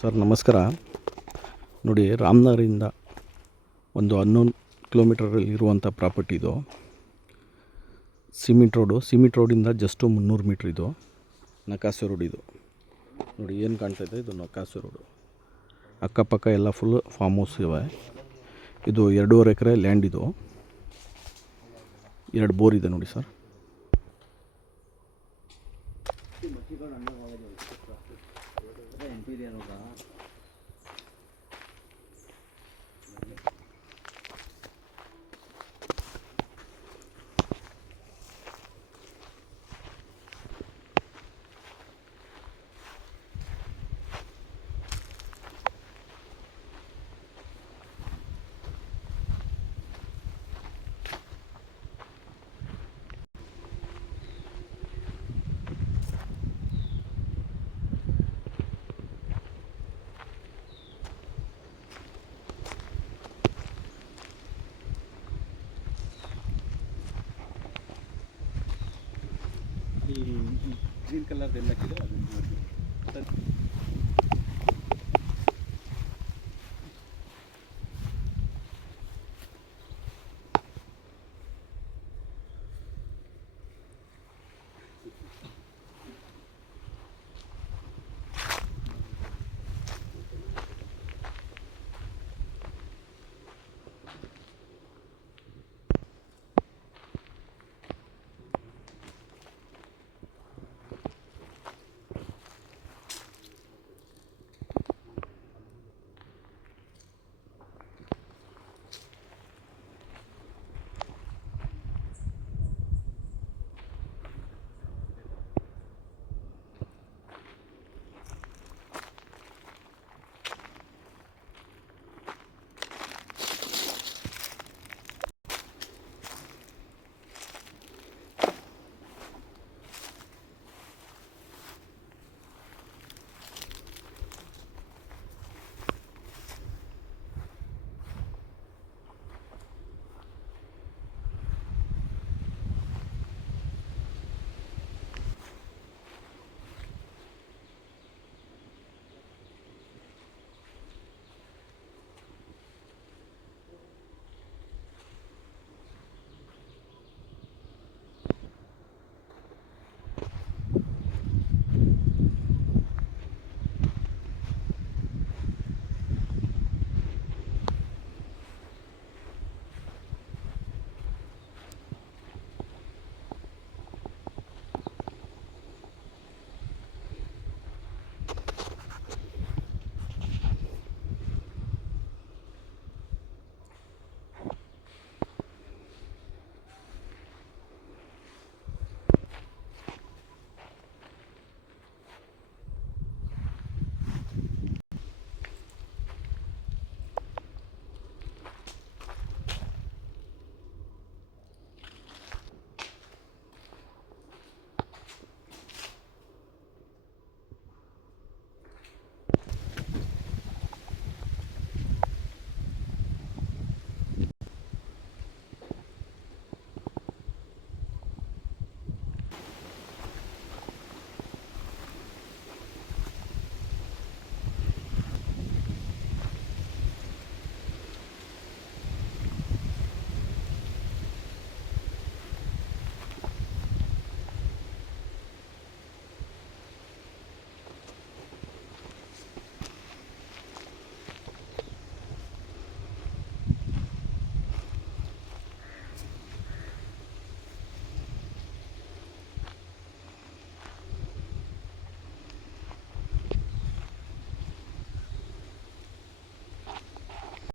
Sir ನಮಸ್ಕಾರ. ನೋಡಿ, ರಾಮನಗರದಿಂದ ಒಂದು 11 ಕಿಲೋಮೀಟರಲ್ಲಿ ಇರುವಂಥ ಪ್ರಾಪರ್ಟಿ ಇದು. ಸಿಮೆಂಟ್ ರೋಡಿಂದ ಜಸ್ಟು 300 ಮೀಟ್ರ್ ಇದು. ನಕಾಸೆ ರೋಡ್ ಇದು. ನೋಡಿ ಏನು ಕಾಣ್ತಾಯಿದೆ, ಇದು ನಕಾಸೆ ರೋಡು. ಅಕ್ಕಪಕ್ಕ ಎಲ್ಲ ಫುಲ್ ಫಾರ್ಮ್ ಹೌಸ್ ಇವೆ. ಇದು 2.5 ಎಕರೆ ಲ್ಯಾಂಡ್ ಇದು. 2 ಬೋರ್ ಇದೆ ನೋಡಿ ಸರ್. ಈ ಗ್ರೀನ್ ಕಲರ್ದು ಎಲ್ಲ ಹಾಕಿದ್ರೆ ಅದು